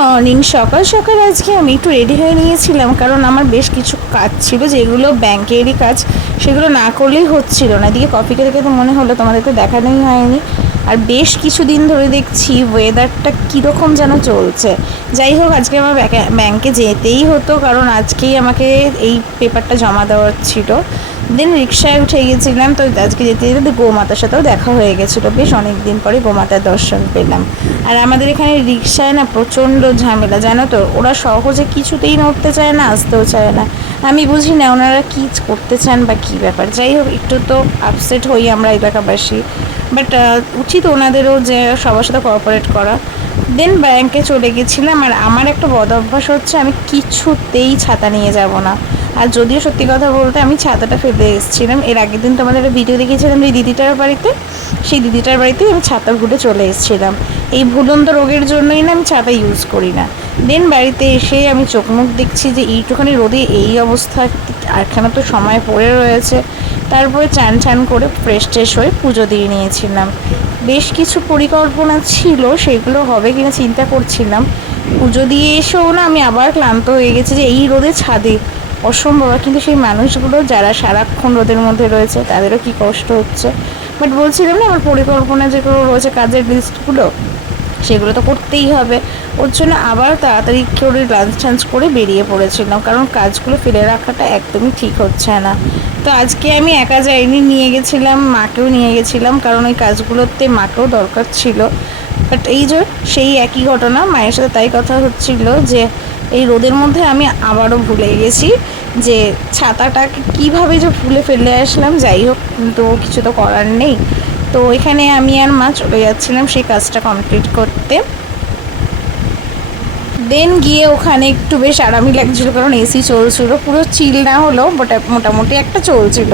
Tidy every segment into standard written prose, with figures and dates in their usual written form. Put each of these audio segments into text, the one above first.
Morning. সকাল সকাল আজকে আমি একটু রেডি হয়ে নিয়েছিলাম, কারণ আমার বেশ কিছু কাজ ছিল যেগুলো ব্যাংকেরই কাজ, সেগুলো না করলেই হচ্ছিল না। এদিকে কফি খেতে খেতে মনে হলো তোমাদেরকে দেখানোই হয়নি। আর বেশ কিছুদিন ধরে দেখছি ওয়েদারটা কীরকম যেন চলছে। যাই হোক, আজকে আমার ব্যাংকে যেতেই হতো, কারণ আজকেই আমাকে এই পেপারটা জমা দেওয়ার ছিল। দেন রিক্সায় উঠে গেছিলাম, তো আজকে যেতে যেতে গোমাতার সাথেও দেখা হয়ে গেছিলো। বেশ অনেক দিন পরে গোমাতার দর্শন পেলাম। আর আমাদের এখানে রিক্সায় না প্রচণ্ড ঝামেলা, জানো তো। ওরা সহজে কিছুতেই নড়তে চায় না, আসতেও চায় না। আমি বুঝি না ওনারা কী করতে চান বা কী ব্যাপার। যাই হোক, একটু তো আপসেট হই আমরা এলাকাবাসী, বাট উচিত ওনাদেরও যে সবার সাথে কোঅপারেট করা। দেন ব্যাংকে চলে গেছিলাম। আর আমার একটা বদ অভ্যাস হচ্ছে, আমি কিছুতেই ছাতা নিয়ে যাব না। আর যদিও সত্যি কথা বলতে আমি ছাতাটা ফেলে এসেছিলাম। এর আগের দিন তোমাদের একটা ভিডিও দেখিয়েছিলাম যে দিদিটার বাড়িতে, সেই দিদিটার বাড়িতেই আমি ছাতা ভুলে চলে এসেছিলাম। এই ভুলন্ত রোগের জন্যই না আমি ছাতা ইউজ করি না। দেন বাড়িতে এসে আমি চোখ মুখ দেখছি যে এইটুখানি রোদে এই অবস্থা, আরখানা তো সময় পড়ে রয়েছে। তারপরে চান করে ফ্রেশ ট্রেশ হয়ে পুজো দিয়ে নিয়েছিলাম। বেশ কিছু পরিকল্পনা ছিল, সেগুলো হবে কিনা চিন্তা করছিলাম। পুজো দিয়ে এসেও না আমি আবার ক্লান্ত হয়ে গেছি যে এই রোদে ছাদে অসম্ভব। কিন্তু সেই মানুষগুলো যারা সারাক্ষণ রোদের মধ্যে রয়েছে তাদেরও কি কষ্ট হচ্ছে। বাট বলছিলাম না, আমার পরিকল্পনা যেগুলো রয়েছে, কাজের লিস্টগুলো, সেগুলো তো করতেই হবে। ওর জন্য আবার তাড়াতাড়ি করে লাঞ্চ টাঞ্চ করে বেরিয়ে পড়েছিলাম, কারণ কাজগুলো ফেলে রাখাটা একদমই ঠিক হচ্ছে না। তো আজকে আমি একা যাইনি, নিয়ে গেছিলাম মাকেও নিয়ে গেছিলাম, কারণ ওই কাজগুলোতে মাকেও দরকার ছিল। বাট এই যে সেই একই ঘটনা, মায়ের সাথে তাই কথা হচ্ছিল যে এই রোদের মধ্যে আমি আবারও ভুলে গেছি যে ছাতাটাকে কীভাবে যে ভুলে ফেলে আসলাম। যাই হোক, কিন্তু কিছু তো করার নেই। তো এখানে আমি আর মা চলে যাচ্ছিলাম সেই কাজটা কমপ্লিট করতে। দেন গিয়ে ওখানে একটু বেশ আরামই লাগছিলো, কারণ এসি চলছিল, পুরো চিল না হলেও মোটামুটি একটা চলছিল।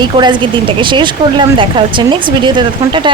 এই করে আজকে দিনটাকে শেষ করলাম। দেখা হচ্ছে নেক্সট ভিডিওতে, ততক্ষণ টাটা।